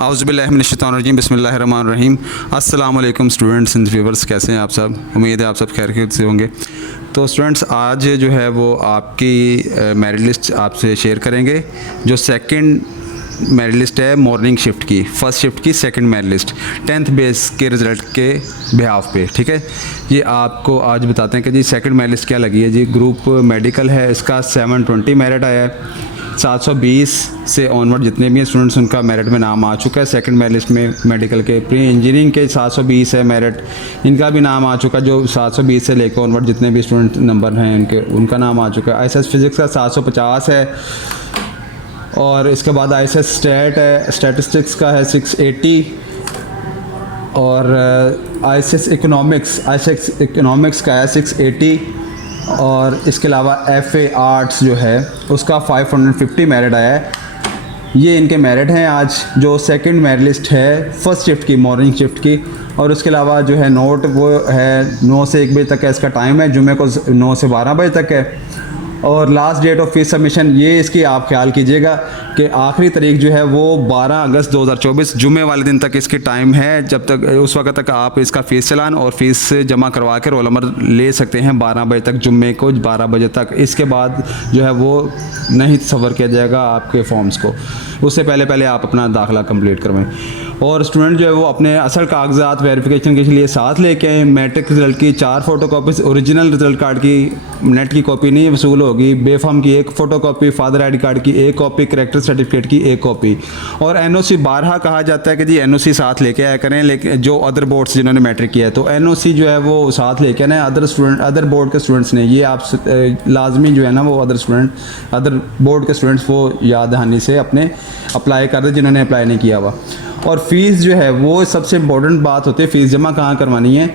औज़ुबिल्लाहिमिनश्शैतानिर्रजीम बिस्मिल्लाहिर्रहमानिर्रहीम। अस्सलाम वालेकुम स्टूडेंट्स एंड व्यूअर्स, कैसे हैं आप सब? उम्मीद है आप सब खैरियत से होंगे। तो स्टूडेंट्स, आज जो है वो आपकी मेरिट लिस्ट आपसे शेयर करेंगे। जो सेकंड मेरिट लिस्ट है मॉर्निंग शिफ्ट की, फ़र्स्ट शिफ्ट की second merit list 10th base के रिज़ल्ट के बिहाफ पे, ठीक है। ये आपको आज बताते हैं कि जी सेकंड मेरिट लिस्ट क्या लगी है। जी ग्रुप मेडिकल है, इसका 720 मेरिट आया है। 720 से ऑनवर्ड जितने भी स्टूडेंट्स उनका मेरिट में नाम आ चुका है। सेकंड मेरिट लिस्ट में मेडिकल के प्री इंजीनियरिंग के 720 है मेरिट, इनका भी नाम आ चुका है। जो 720 से लेकर ऑनवर्ड जितने भी स्टूडेंट नंबर हैं इनके, उनका नाम आ चुका है। ICS फिज़िक्स का 750 है, और इसके बाद ICS स्टैट है, स्टैटिस्टिक्स का है 680, और ICS इकोनॉमिक्स का है 680, और इसके अलावा FA आर्ट्स जो है उसका 550 मेरिट आया है। ये इनके मेरिट हैं आज जो सेकंड मेरिट लिस्ट है फर्स्ट शिफ्ट की, मॉर्निंग शिफ्ट की। और उसके अलावा जो है नोट वो है 9 से 1 बजे तक है इसका टाइम है, जुमे को 9 से 12 बजे तक है। और last date of fees submission ये इसकी आप ख्याल कीजिएगा कि आखिरी तारीख जो है वो 12 अगस्त 2024 जुमे वाले दिन तक इसकी टाइम है। जब तक उस वक्त तक आप इसका फ़ीस चलान और फ़ीस जमा करवा के रोल नंबर ले सकते हैं 12 बजे तक, जुम्मे को 12 बजे तक। इसके बाद जो है वो नहीं सफ़र किया जाएगा आपके फॉर्म्स को, उससे पहले आप अपना दाखिला कंप्लीट करवाएं। और स्टूडेंट जो है वो अपने असल कागजात वेरिफिकेशन के लिए साथ लेके आएँ। मैट्रिक रिज़ल्ट की 4 फ़ोटोकॉपीज़, ओरिजिनल रिज़ल्ट कार्ड की नेट की कॉपी नहीं वसूल होगी, बेफाम की 1 फ़ोटोकॉपी, फादर ID कार्ड की 1 कॉपी, करेक्टर सर्टिफिकेट की 1 कॉपी। और NOC बारहा कहा जाता है कि जी NOC साथ लेके आया करें, लेकिन जो अदर बोर्ड्स जिन्होंने मैट्रिक किया है तो NOC जो है वो साथ लेके आना अदर बोर्ड के स्टूडेंट्स ने। ये आप लाजमी जो है ना वो अदर बोर्ड के स्टूडेंट्स वो याद दहानी से अपने अप्लाई कर दे जिन्होंने अप्लाई नहीं किया हुआ। और फ़ीस जो है वो सबसे इम्पोर्टेंट बात होती है, फ़ीस जमा कहाँ करवानी है।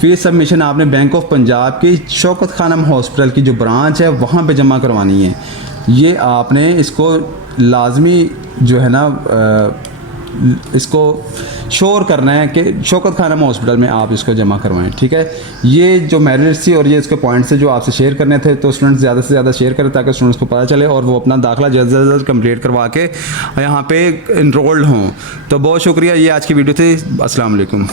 फ़ीस सबमिशन आपने बैंक ऑफ पंजाब की शौकत खानम हॉस्पिटल की जो ब्रांच है वहाँ पे जमा करवानी है। ये आपने इसको लाजमी जो है ना इसको श्योर करना है कि शौकत खानम हॉस्पिटल में आप इसको जमा करवाएं, ठीक है। ये जो मेरिट्स थी और ये इसके पॉइंट्स थे जो आपसे शेयर करने थे, तो स्टूडेंट्स ज़्यादा से ज़्यादा शेयर करें ताकि स्टूडेंट्स को पता चले और वो अपना दाखिला जल्द से जल्द कंप्लीट करवा के यहाँ पे इनरोल्ड हों। तो बहुत शुक्रिया, ये आज की वीडियो थी। अस्सलाम वालेकुम।